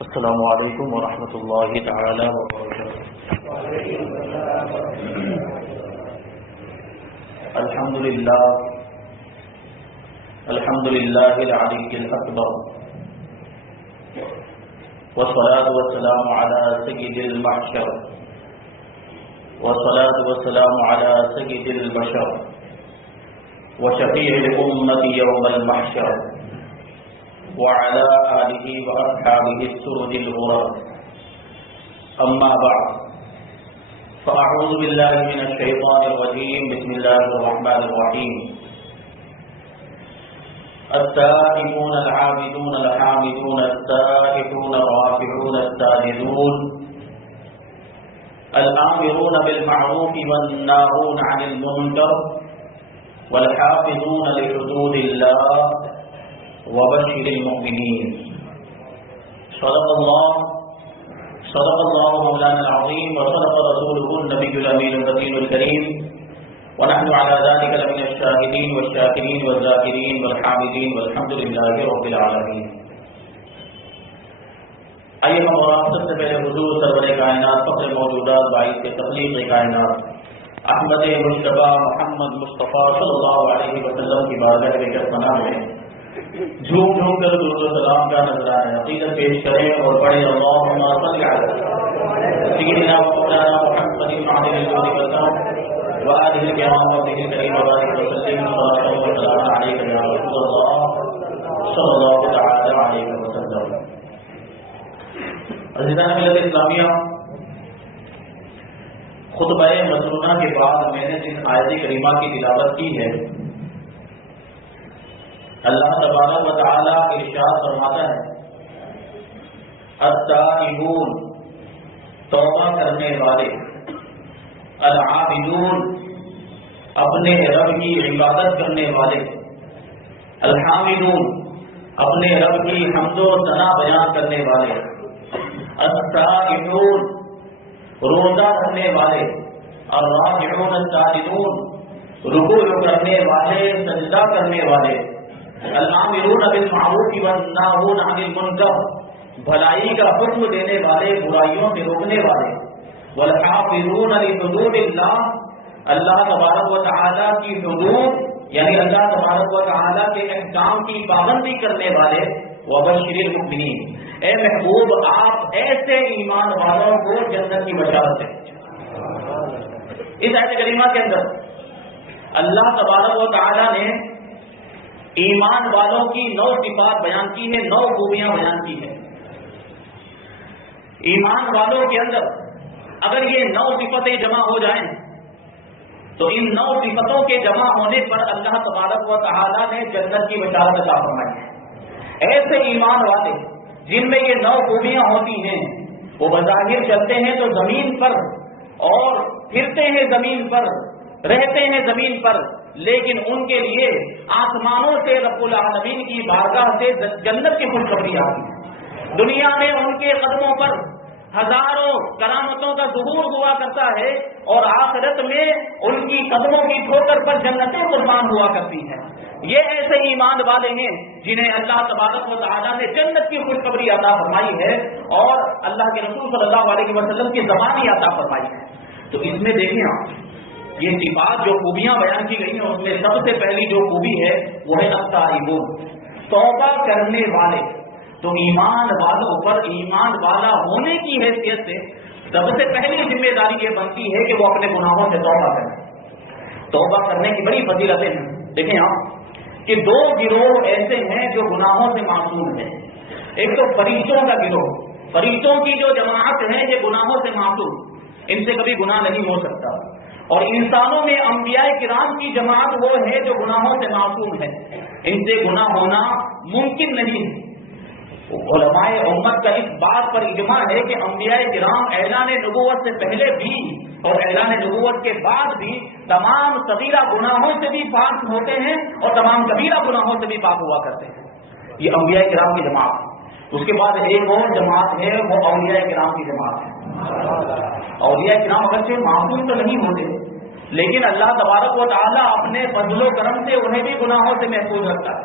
السلام علیکم ورحمۃ اللہ تعالی وبرکاتہ۔ الحمد للہ العلی الاکبر والصلاة والسلام على سید المحشر والصلاة والسلام على سید البشر وشفیع الامة یوم المحشر وعلى آله وأصحابه السرد الغرر، أما بعد فأعوذ بالله من الشيطان الرجيم، بسم الله الرحمن الرحيم. التائبون العابدون الحامدون السائحون الرافعون الساجدون الآمرون بالمعروف والناهون عن المنكر والحافظون لحدود الله وبشر المؤمنين. صدق الله مولانا العظيم وصدق رسوله النبي الأمين الرسول الكريم، ونحن على ذلك لمن الشاهدين والشاكرين والذاكرين والحامدين والحمد لله رب العالمين. آئیے ہم اور آپ سب سے پہلے حضور سرور کائنات فخر موجودات باعث تخلیق کائنات احمد مجتبی محمد مصطفیٰ صلی اللہ علیہ وسلم کی بارگاہ میں پناہ میں جھوم جھوم کر درود و سلام کا نذرانہ عقیدت پیش کریں اور پڑھیں اللہم صل علی سیدنا مولانا محمد المعدل الوسلم وآلہ الکرام وصحبہ الکریم وبارک وسلم صلاۃ و سلام علیک یا رسول اللہ صلی اللہ تعالی علیہ وسلم. عزیزان ملت اسلامیہ، خطبہ مسنونہ کے بعد میں نے جس آیت کریمہ کی تلاوت کی ہے، اللہ تبارک و تعالی ارشاد فرماتا ہے التائبون توبہ کرنے والے، العابدون اپنے رب کی عبادت کرنے والے، الحامدون اپنے رب کی حمد و ثنا بیان کرنے والے، السائحون روزہ رکھنے والے، الراکعون الساجدون رکوع کرنے والے، سجدہ کرنے والے، الآمرون بالمعروف والناہون عن المنکر بھلائی کا حکم دینے والے، برائیوں سے روکنے والے، والحافظون لحدود اللہ اللہ تبارک و تعالی کی حدود یعنی اللہ تبارک و تعالی کے احکام کی پابندی کرنے والے، وبشر المؤمنین اے محبوب آپ ایسے ایمان والوں کو جنت کی بشارت دیں. اس آیت کریمہ کے اندر اللہ تبارک و تعالی نے ایمان والوں کی 9 صفات بیان کی ہے، 9 خوبیاں بیان کی ہے. ایمان والوں کے اندر اگر یہ 9 صفتیں جمع ہو جائیں تو ان 9 صفتوں کے جمع ہونے پر اللہ تبارک و تعالی نے جنت کی بشارت عطا فرمائی ہے. ایسے ایمان والے جن میں یہ 9 خوبیاں ہوتی ہیں، وہ بظاہر چلتے ہیں تو زمین پر اور پھرتے ہیں زمین پر، رہتے ہیں زمین پر، لیکن ان کے لیے آسمانوں سے رب العالمین کی بارگاہ سے جنت کی خوشخبری آتی ہے. دنیا میں ان کے قدموں پر ہزاروں کرامتوں کا ظہور ہوا کرتا ہے اور آخرت میں ان کی قدموں کی ٹھوکر پر جنتیں قربان ہوا کرتی ہیں. یہ ایسے ایمان والے ہیں جنہیں اللہ تبارک و تعالیٰ نے جنت کی خوشخبری عطا فرمائی ہے اور اللہ کے رسول صلی اللہ علیہ وسلم کی زبانی عطا فرمائی ہے. تو اس میں دیکھیں آپ یہ صفات جو خوبیاں بیان کی گئی ہیں اس میں سب سے پہلی جو خوبی ہے وہ ہے التائبون توبہ کرنے والے. تو ایمان والوں پر ایمان والا ہونے کی حیثیت سے سب سے پہلی ذمہ داری یہ بنتی ہے کہ وہ اپنے گناہوں سے توبہ کریں. توبہ کرنے کی بڑی فضیلتیں ہیں. دیکھیں آپ کہ 2 گروہ ایسے ہیں جو گناہوں سے معصوم ہیں. ایک تو فرشتوں کا گروہ، فرشتوں کی جو جماعت ہے یہ گناہوں سے معصوم، ان سے کبھی گناہ نہیں ہو سکتا. اور انسانوں میں انبیاء کرام کی جماعت وہ ہے جو گناہوں سے معصوم ہے، ان سے گناہ ہونا ممکن نہیں ہے. علماء امت کا اس بات پر اجماع ہے کہ انبیاء کرام اعلان نبوت سے پہلے بھی اور اعلان نبوت کے بعد بھی تمام صغیرہ گناہوں سے بھی پاک ہوتے ہیں اور تمام کبیرہ گناہوں سے بھی پاک ہوا کرتے ہیں. یہ انبیاء کرام کی جماعت ہے. اس کے بعد ایک اور جماعت ہے وہ اولیاء کرام کی جماعت ہے. اولیاء کرام اگرچہ معصوم تو نہیں ہوتے لیکن اللہ تبارک و تعالیٰ اپنے فضل و کرم سے انہیں بھی گناہوں سے محفوظ رکھتا ہے.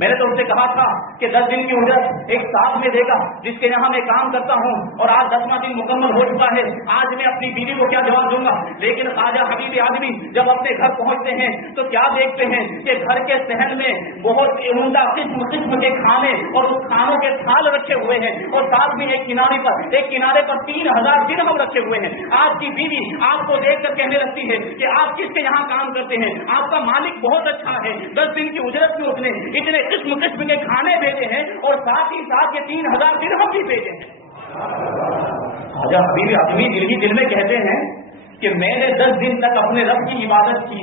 میں نے تو ان سے کہا تھا کہ 10 دن کی اجرت ایک ساتھ میں دے گا جس کے یہاں میں کام کرتا ہوں، اور آج 10واں دن مکمل ہو چکا ہے، آج میں اپنی بیوی کو کیا جواب دوں گا؟ لیکن خواجہ حبیب آدمی جب اپنے گھر پہنچتے ہیں تو کیا دیکھتے ہیں کہ گھر کے صحن میں بہت عمدہ قسم کے کھانے اور اس کھانوں کے تھال رکھے ہوئے ہیں، اور ساتھ میں ایک کنارے پر 3000 درہم رکھے ہوئے ہیں۔ آپ کی بیوی آپ کو دیکھ کر کہنے لگتی ہے کہ آپ کس کے یہاں کام کرتے ہیں؟ آپ کا مالک بہت اچھا ہے، 10 دن کی اجرت میں اس نے اتنے قسم کے کھانے بھیجے ہیں اور ساتھ ہی ساتھ یہ 3000 درہم بھی بھیجے ہیں۔ خواجہ حبیب آدمی دل ہی دل میں کہتے ہیں کہ میں نے 10 دن تک اپنے رب کی عبادت کی،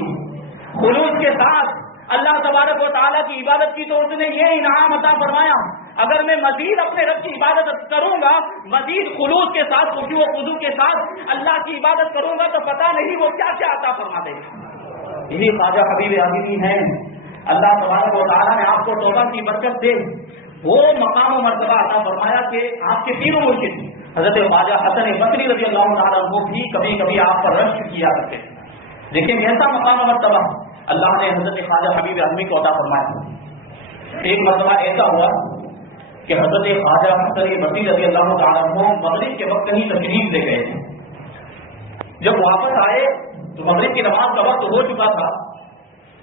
خلوص کے ساتھ اللہ تبارک و تعالیٰ کی عبادت کی، تو اس نے یہ انعام عطا فرمایا۔ اگر میں مزید اپنے رب کی عبادت کروں گا، مزید خلوص کے ساتھ، خشوع و خضوع کے ساتھ اللہ کی عبادت کروں گا، تو پتہ نہیں وہ کیا کیا عطا فرما دے گا۔ یہی خواجہ حبیب آدمی ہیں۔ اللہ تبارک و تعالیٰ نے آپ کو توبہ کی برکت سے وہ مقام و مرتبہ عطا فرمایا کہ آپ کے تینوں مرشد حضرت خواجہ حسن بصری رضی اللہ تعالیٰ عنہ بھی کبھی کبھی آپ پر رشک کیا کرتے ہیں۔ لیکن ایسا مقام و مرتبہ اللہ نے حضرت خواجہ حبیب آدمی کو عطا فرمایا۔ ایک مرتبہ ایسا ہوا کہ حضرت خواجہ حسن بصری رضی اللہ تعالیٰ عنہ مغرب کے وقت کہیں تشریف لے گئے تھے۔ جب واپس آئے تو مغرب کی نماز کا وقت ہو چکا تھا،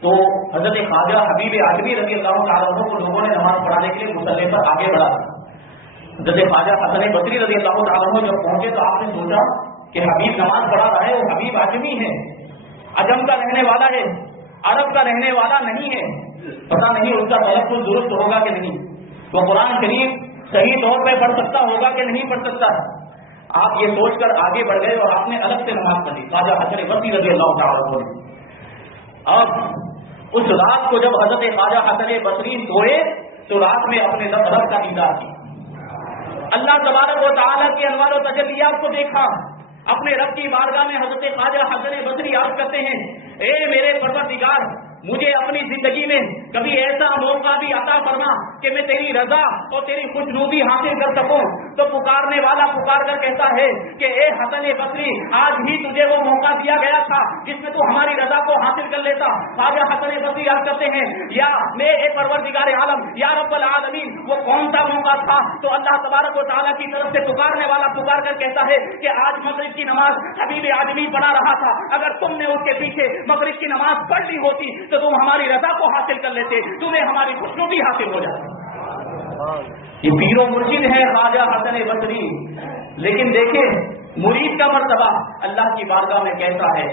تو حضرت خواجہ حبیب آدمی رضی اللہ تعالیٰ عنہ کو لوگوں نے نماز پڑھانے کے لیے مصلی پر آگے بڑھا۔ حضرت خواجہ حسن بصری رضی اللہ تعالیٰ عنہ جب پہنچے تو آپ نے سوچا کہ حبیب نماز پڑھا رہا ہے، وہ حبیب آدمی ہے، عجم کا رہنے والا ہے، عرب کا رہنے والا نہیں ہے، پتہ نہیں اس کا تلفظ درست ہوگا کہ نہیں، وہ قرآن شریف صحیح طور پہ پڑھ سکتا ہوگا کہ نہیں پڑھ سکتا۔ آپ یہ سوچ کر آگے بڑھ گئے اور آپ نے الگ سے نماز پڑھی خواجہ حسن بصری رضی اللہ تعالیٰ عنہ نے۔ اب اس رات کو جب حضرت خواجہ حسن بصری سوئے تو رات میں اپنے رب کا دیدار کیا، اللہ تبارک و تعالیٰ کے انوار و تجلیات کو دیکھا۔ اپنے رب کی بارگاہ میں حضرت خواجہ حسن بصری عرض کرتے ہیں، اے میرے پروردگار، مجھے اپنی زندگی میں کبھی ایسا موقع بھی عطا فرما کہ میں تیری رضا اور تیری خوشنودی حاصل کر سکوں۔ تو پکارنے والا پکار کر کہتا ہے کہ اے حسن بصری، آج ہی تجھے وہ موقع دیا گیا تھا جس میں تو ہماری رضا کو حاصل کر لیتا۔ خواجہ حسن بصری عرض کرتے ہیں، یا میرے پروردگار عالم، یا رب العالمین، وہ کون سا موقع تھا؟ تو اللہ تبارک و تعالیٰ کی طرف سے پکارنے والا پکار کر کہتا ہے کہ آج مغرب کی نماز حبیب آدمی پڑھا رہا تھا، اگر تم نے اس کے پیچھے مغرب کی نماز پڑھ لی ہوتی تو تم ہماری رضا کو حاصل کر لیتے، تمہیں ہماری خوشنودی حاصل ہو جاتی۔ یہ پیر و مرشد ہے خواجہ حسن بصری، لیکن دیکھیں مرید کا مرتبہ اللہ کی بارگاہ میں کیسا ہے۔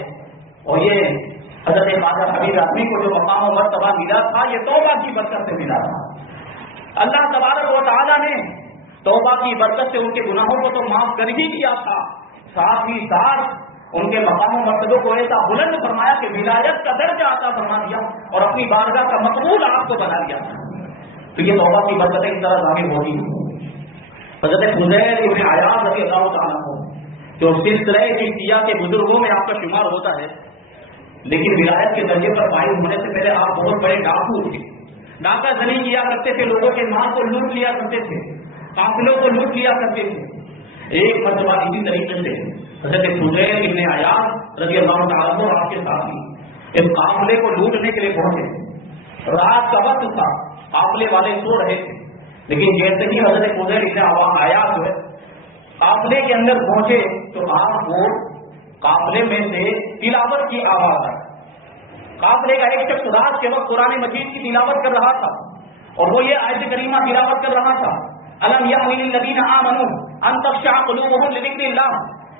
اور یہ حضرت خواجہ حبیب آدمی کو جو مقام و مرتبہ ملا تھا، یہ توبہ کی برکت سے ملا تھا۔ اللہ تبارک و تعالیٰ نے توبہ کی برکت سے ان کے گناہوں کو تو معاف کر ہی دیا تھا، ساتھ ہی ساتھ ان کے مقام و مرتبوں کو ایسا بلند فرمایا کہ ولایت کا درجہ عطا فرما دیا اور اپنی بارگاہ کا مقبول آپ کو بنا دیا۔ تو یہ توبہ کی برکتیں اس طرح ظاہر ہوگی۔ حضرت فضیل ابن عیاض رضی اللہ تعالیٰ عنہ جو سلسلہ چشتیہ کے بزرگوں میں آپ کا شمار ہوتا ہے، لیکن ولایت کے درجے پر فائز ہونے سے پہلے آپ بہت بڑے ڈاکو تھے، ڈاکہ زنی کیا کرتے تھے، لوگوں کے مال کو لوٹ لیا کرتے تھے، قافلوں کو لوٹ لیا کرتے تھے۔ ایک مرتبہ اسی طریقے سے حضرت فضیل ابن عیاض رضی اللہ تعالیٰ عنہ آپ کے ساتھی اس قافلے کو لوٹنے کے لیے پہنچے۔ رات کا وقت تھا، قافلے والے سو رہے تھے، لیکن جیسے ہی حضرت فضیل ابن عیاض جو ہے قافلے کے اندر پہنچے تو آپ کو قافلے میں سے تلاوت کی آواز آئی۔ قافلے کا ایک شخص رات کے وقت قرآن مجید کی تلاوت کر رہا تھا، اور وہ یہ آیت کریمہ تلاوت کر رہا تھا، الم یأن للذین آمنوا ان تخشع قلوبهم لذکر اللہ،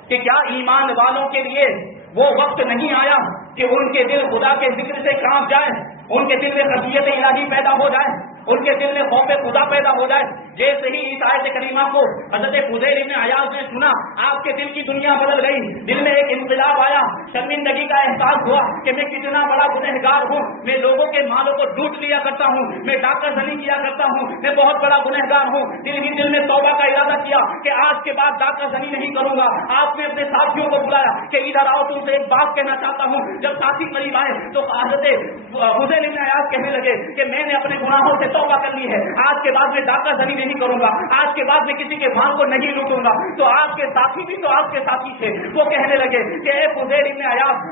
کہ کیا ایمان والوں کے لیے وہ وقت نہیں آیا کہ ان کے دل خدا کے ذکر سے کانپ جائے، ان کے دل میں خشیت الہی پیدا ہو جائے، ان کے دل میں خوف خدا پیدا ہو جائے۔ جیسے ہی اس آیت کریمہ کو حضرت فضیل ابن عیاض نے سنا، آپ کے دل کی دنیا بدل گئی، دل میں ایک انقلاب آیا، شرمندگی کا احساس ہوا کہ میں کتنا بڑا گنہگار ہوں، میں لوگوں کے مالوں کو لوٹ لیا کرتا ہوں، میں ڈاکہ زنی کیا کرتا ہوں، میں بہت بڑا گنہگار ہوں۔ دل ہی دل میں توبہ کا ارادہ کیا کہ آج کے بعد ڈاکہ زنی نہیں کروں گا۔ آپ نے اپنے ساتھیوں کو بلایا کہ ادھر آؤ، تم سے ایک بات کہنا چاہتا ہوں۔ جب ساتھی قریب آئے تو حضرت فضیل ابن عیاض کہنے لگے کہ میں نے اپنے گناہوں سے توبہ کر لی ہے، آج کے بعد میں ڈاکہ زنی نہیں کروں گا، آج کے بعد میں کسی کے مال کو نہیں لوٹوں گا۔ تو آپ کے ساتھی بھی تو آپ کے ساتھی تھے، وہ کہنے لگے کہ اے فضیل ابن عیاض،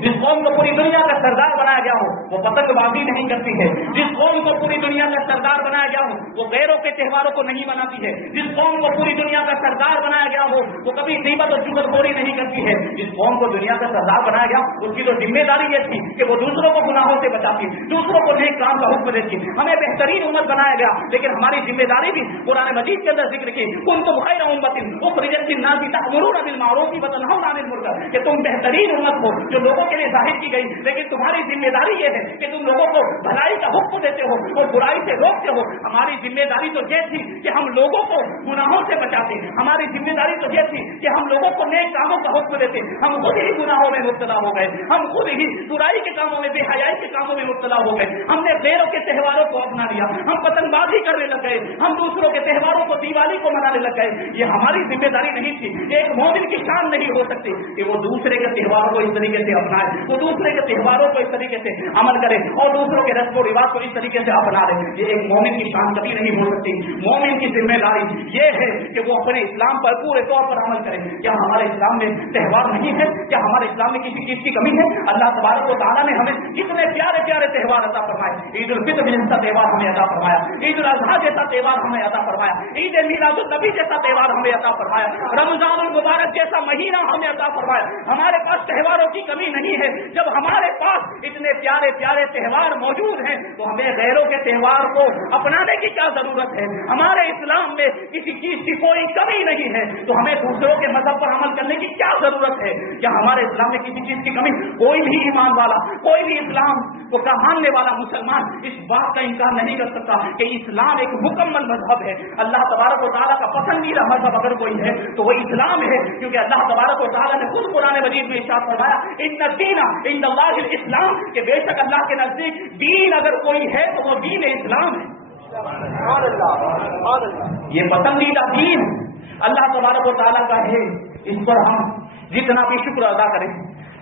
جس قوم کو پوری دنیا کا سردار بنایا گیا ہو وہ پتنگ بازی نہیں کرتی ہے. جس قوم کو پوری دنیا کا سردار بنایا گیا ہو وہ غیروں کے تہواروں کو نہیں مناتی ہے. جس قوم کو پوری دنیا کا سردار بنایا گیا ہو وہ کبھی غیبت اور چغلخوری نہیں کرتی ہے. جس قوم کو دنیا کا سردار بنایا گیا اس کی تو ذمہ داری یہ تھی کہ وہ دوسروں کو گناہوں سے بچاتی, دوسروں کو نیک کام کا حکم دیتی. ہمیں بہترین امت بنایا گیا لیکن ہماری ذمہ داری بھی قرآن مجید کے اندر ذکر کی کنتم خیر امۃ اخرجت للناس تأمرون بالمعروف وتنہون عن المنکر, کہ تم بہترین امت ہو جو لوگوں کے لیے ظاہر کی گئی, لیکن تمہاری ذمہ داری یہ ہے کہ تم لوگوں کو بھلائی کا حکم دیتے ہو اور برائی سے روکتے ہو. ہماری ذمہ داری تو یہ تھی کہ ہم لوگوں کو گناہوں سے بچاتے, ہماری ذمہ داری تو یہ تھی کہ ہم لوگوں کو نیک کاموں کا حکم دیتے. ہم خود ہی گناہوں میں مبتلا ہو گئے, ہم خود ہی برائی کے کاموں میں, بے حیائی کے کاموں میں مبتلا ہو گئے. ہم نے غیروں کے تہواروں کو اپنا لیا, ہم پتنگ بازی کرنے لگ گئے, ہم دوسروں کے تہواروں کو, دیوالی کو منانے لگ گئے. یہ ہماری ذمہ داری نہیں تھی. ایک مومن کی شان نہیں ہو سکتی کہ وہ دوسرے کے تہواروں کو اس طریقے سے اپنائے, وہ دوسرے کے تہواروں کو اس طریقے سے عمل کرے اور دوسروں کے رسم و رواج کو اس طریقے سے اپنا لے. یہ ایک مومن کی شان کبھی نہیں ہو سکتی. مومن کی ذمہ داری یہ ہے کہ وہ اپنے اسلام پر پورے طور پر عمل کرے. کیا ہمارے اسلام میں تہوار نہیں ہے؟ کیا ہمارے اسلام میں کسی چیز کی کمی ہے؟ اللہ تبارک و تعالیٰ نے ہمیں کتنے پیارے پیارے تہوار عطا فرمائے. عید الفطر جیسا تہوار ہمیں عطا فرمایا, عید الاضحیٰ جیسا تہوار ہمیں عطا فرمایا, عید میلاد النبی جیسا تہوار ہمیں عطا فرمایا, رمضان المبارک جیسا مہینہ ہمیں عطا فرمایا. ہمارے پاس تہواروں کی کمی نہیں ہے. جب ہمارے پاس اتنے پیارے پیارے تہوار موجود ہیں تو ہمیں غیروں کے تہوار کو اپنانے کی کیا ضرورت ہے؟ ہمارے اسلام میں کسی چیز کی کوئی کمی نہیں ہے تو ہمیں دوسروں کے مذہب پر عمل کرنے کی کیا ضرورت ہے؟ کیا ہمارے اسلام میں کسی چیز کی کمی؟ کوئی بھی ایمان والا, کوئی بھی اسلام کو ماننے والا مسلمان اس بات کا انکار نہیں کر سکتا کہ اسلام ایک مکمل مذہب ہے. اللہ تبارک و تعالیٰ کا پسندیدہ مذہب اگر کوئی ہے تو وہ اسلام ہے, کیونکہ اللہ تبارک و تعالیٰ نے خود قرآن مجید میں ارشاد فرمایا ان الدین عند اللہ الاسلام, کہ بے شک اللہ کے نزدیک دین اگر کوئی ہے تو وہ دین اسلام ہے. یہ پسندیدہ دین اللہ تبارک و تعالیٰ کا ہے. اس پر ہم جتنا بھی شکر ادا کریں,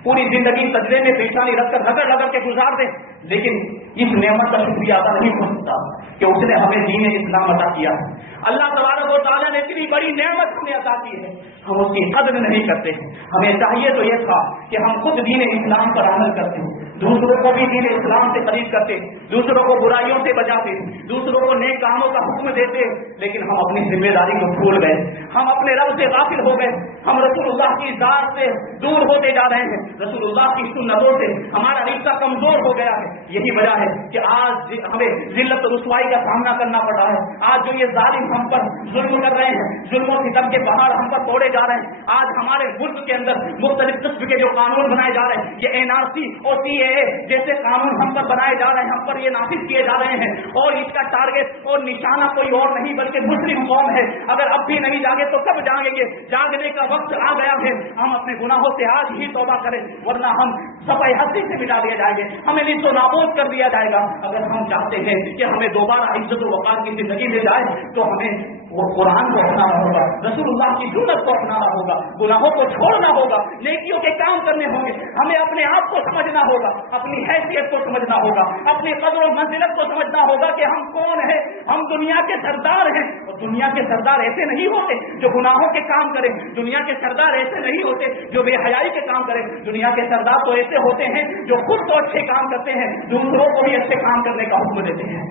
پوری زندگی سجدے میں پیشانی رکھ کر رگڑ رگڑ کے گزار دیں, لیکن اس نعمت کا شکریہ ادا نہیں ہو سکتا کہ اس نے ہمیں دین اسلام عطا کیا ہے. اللہ تبارک و تعالیٰ نے اتنی بڑی نعمت ہمیں عطا کی ہے, ہم اس کی قدر نہیں کرتے. ہمیں چاہیے تو یہ تھا کہ ہم خود دین اسلام پر عمل کرتے, دوسروں کو بھی دین اسلام سے قریب کرتے, دوسروں کو برائیوں سے بچاتے, دوسروں کو نیک کاموں کا حکم دیتے, لیکن ہم اپنی ذمہ داری کو بھول گئے, ہم اپنے رب سے غافل ہو گئے, ہم رسول اللہ کی ذات سے دور ہوتے جا رہے ہیں, رسول اللہ کی سنتوں سے ہمارا رشتہ کمزور ہو گیا ہے. یہی وجہ ہے کہ آج ہمیں ذلت و رسوائی کا سامنا کرنا پڑ رہا ہے. آج جو یہ ظالم ہم پر ظلم کر رہے ہیں, ظلم و ستم کے پہاڑ ہم پر توڑے جا رہے ہیں. آج ہمارے ملک کے اندر مختلف قسم کے جو قانون بنائے جا رہے ہیں, یہ NRC اور CAA جیسے قانون ہم پر بنائے جا رہے ہیں, ہم پر یہ نافذ کیے جا رہے ہیں, اور اس کا ٹارگیٹ اور نشانہ کوئی اور نہیں بلکہ مسلم قوم ہے. اگر اب بھی نہیں جاگے تو کب جاگیں گے؟ جاگنے کا وقت آ گیا ہے. ہم اپنے گناہوں سے آج ہی توبہ کریں, ورنہ ہم صفائی ہستی سے مٹا دیے جائیں گے, ہمیں نیست و نابود کر دیا جائے گا. اگر ہم چاہتے ہیں کہ ہمیں دوبارہ عزت و وقار کی زندگی مل جائے تو ہمیں وہ قرآن کو اپنانا ہوگا, رسول اللہ کی سنت کو اپنانا ہوگا, گناہوں کو چھوڑنا ہوگا, نیکیوں کے کام کرنے ہوں گے. ہمیں اپنے آپ کو سمجھنا ہوگا, اپنی حیثیت کو سمجھنا ہوگا, اپنی قدر و منزلت کو سمجھنا ہوگا کہ ہم کون ہیں. ہم دنیا کے سردار ہیں, اور دنیا کے سردار ایسے نہیں ہوتے جو گناہوں کے کام کریں, دنیا کے سردار ایسے نہیں ہوتے جو بے حیائی کے کام کریں. دنیا کے سردار تو ایسے ہوتے ہیں جو خود تو اچھے کام کرتے ہیں, دوسروں کو بھی اچھے کام کرنے کا حکم دیتے ہیں.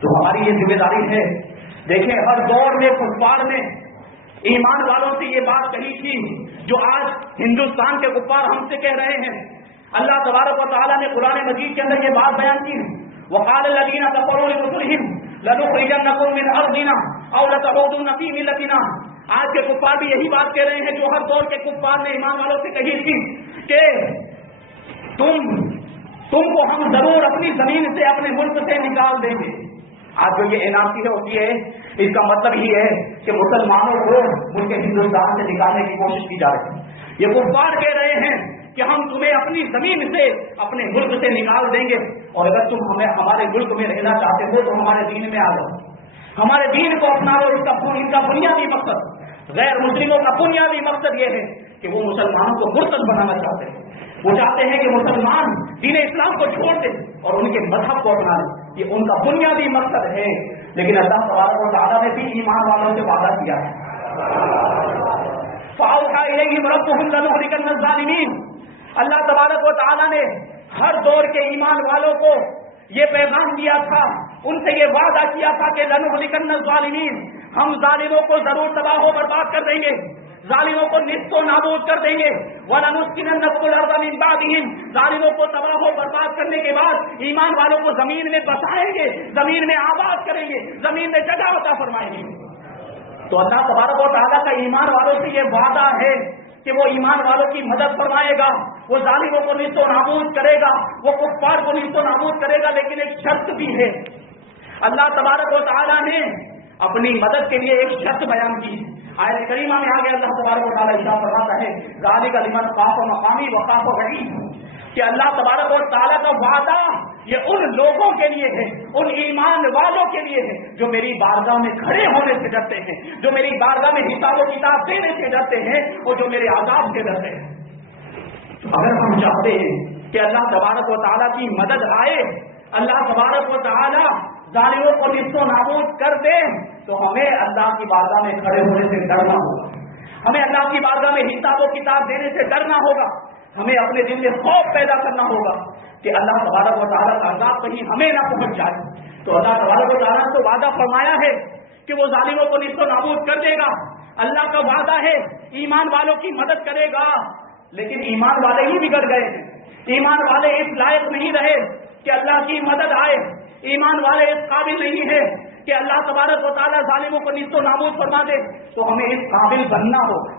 تو ہماری یہ ذمہ داری ہے. دیکھیں, ہر دور میں کفار نے ایمان والوں سے یہ بات کہی تھی جو آج ہندوستان کے کفار ہم سے کہہ رہے ہیں. اللہ تبارک و تعالیٰ نے قرآن مجید کے اندر یہ بات بیان کی, وقال الذین کفروا لرسلہم لنخرجنکم من ارضنا او لتعودن فی ملتنا. آج کے کفار بھی یہی بات کہہ رہے ہیں جو ہر دور کے کفار نے ایمان والوں سے کہی تھی کہ تم کو ہم ضرور اپنی زمین سے, اپنے ملک سے نکال دیں گے. آج جو یہ NRC ہوتی ہے, اس کا مطلب ہی ہے کہ مسلمانوں کو ملک ہندوستان سے نکالنے کی کوشش کی جا رہی ہے. یہ کفار کہہ رہے ہیں کہ ہم تمہیں اپنی زمین سے, اپنے ملک سے نکال دیں گے, اور اگر تم ہمیں ہمارے ملک میں رہنا چاہتے ہو تو ہمارے دین میں آ جاؤ, ہمارے دین کو اپنا لو. ان کا بنیادی مقصد, غیر مسلموں کا بنیادی مقصد یہ ہے کہ وہ مسلمانوں کو مرتد بنانا چاہتے ہیں. وہ چاہتے ہیں کہ مسلمان دین اسلام کو چھوڑ دیں اور ان کے مذہب کو اپنا لیں. یہ ان کا بنیادی مقصد ہے. لیکن اللہ تبارک و تعالیٰ نے بھی ایمان والوں سے وعدہ کیا ہے, فَأَوْحَىٰ إِلَيْهِمْ ربهم لنهلكن الظالمین. اللہ تبارک و تعالیٰ نے ہر دور کے ایمان والوں کو یہ پیغام دیا تھا، ان سے یہ وعدہ کیا تھا کہ لنهلكن الظالمین، ہم ظالموں کو ضرور تباہ و برباد کر دیں گے، ظالموں کو نیست و نابود کر دیں گے. وَلَنُسْكِنَنَّكُمُ الْأَرْضَ مِنْ بَعْدِهِمْ، ظالموں کو تباہ و برباد کرنے کے بعد ایمان والوں کو زمین میں بسائیں گے، زمین میں آباد کریں گے، زمین میں جگہ عطا فرمائیں گے. تو اللہ تبارک و تعالیٰ کا ایمان والوں سے یہ وعدہ ہے کہ وہ ایمان والوں کی مدد فرمائے گا، وہ ظالموں کو نیست و نابود کرے گا، وہ کفار کو نیست و نابود کرے گا. لیکن ایک شرط بھی ہے. اللہ تبارک و تعالیٰ نے اپنی مدد کے لیے ایک شرط بیان کی. آیت کریمہ میں آگے اللہ تبارک و تعالیٰ ارشاد فرماتا ہے ذالک لمن خاف مقامی وخاف وعید، کہ اللہ تبارک و تعالیٰ کا وعدہ یہ ان لوگوں کے لیے ہے، ان ایمان والوں کے لیے ہے جو میری بارگاہ میں کھڑے ہونے سے ڈرتے ہیں، جو میری بارگاہ میں حساب و کتاب دینے سے ڈرتے ہیں، اور جو میرے عذاب سے ڈرتے ہیں. اگر ہم چاہتے ہیں کہ اللہ تبارک و تعالیٰ کی مدد آئے، اللہ تبارک و تعالیٰ ظالموں کو نیست و نابود کر دے، تو ہمیں اللہ کی بارگاہ میں کھڑے ہونے سے ڈرنا ہوگا، ہمیں اللہ کی بارگاہ میں حساب و کتاب دینے سے ڈرنا ہوگا، ہمیں اپنے دل میں خوف پیدا کرنا ہوگا کہ اللہ تبارک و تعالیٰ کا عذاب کہیں ہمیں نہ پہنچ جائے. تو اللہ تبارک و تعالیٰ نے تو وعدہ فرمایا ہے کہ وہ ظالموں کو نیست و نابود کر دے گا. اللہ کا وعدہ ہے ایمان والوں کی مدد کرے گا. لیکن ایمان والے ہی بگڑ گئے ہیں، ایمان والے اس لائق نہیں رہے کہ اللہ کی مدد آئے، ایمان والے اس قابل نہیں ہے کہ اللہ تبارک و تعالیٰ ظالموں کو نیست و نابود فرما دے. تو ہمیں اس قابل بننا ہوگا،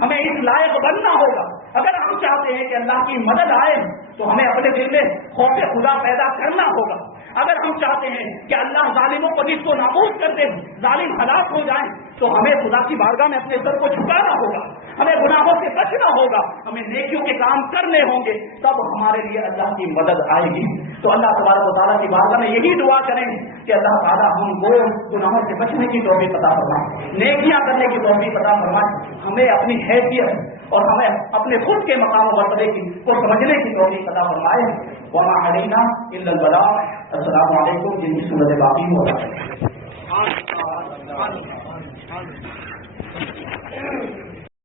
ہمیں اس لائق بننا ہوگا. اگر ہم چاہتے ہیں کہ اللہ کی مدد آئے تو ہمیں اپنے دل میں خوف خدا پیدا کرنا ہوگا. اگر ہم چاہتے ہیں کہ اللہ ظالموں کو نیست و نابود کر دے، ظالم ہلاک ہو جائیں، تو ہمیں خدا کی بارگاہ میں اپنے سر کو جھکانا ہوگا، ہمیں گناہوں سے بچنا ہوگا، ہمیں نیکیوں کے کام کرنے ہوں گے، تب ہمارے لیے اللہ کی مدد آئے گی. تو اللہ تبارک و تعالیٰ کی بارگاہ میں یہی دعا کریں کہ اللہ تعالیٰ ہم کو گناہوں سے بچنے کی توفیق عطا فرمائے، نیکیاں کرنے کی توفیق عطا فرمائے، ہمیں اپنی حیثیت اور ہمیں اپنے خود کے مقام و مرتبے کو سمجھنے کی توفیق عطا فرمائے. وما علینا الا البلاغ. السلام علیکم. جن کی صورت باقی ہو رہا ہے.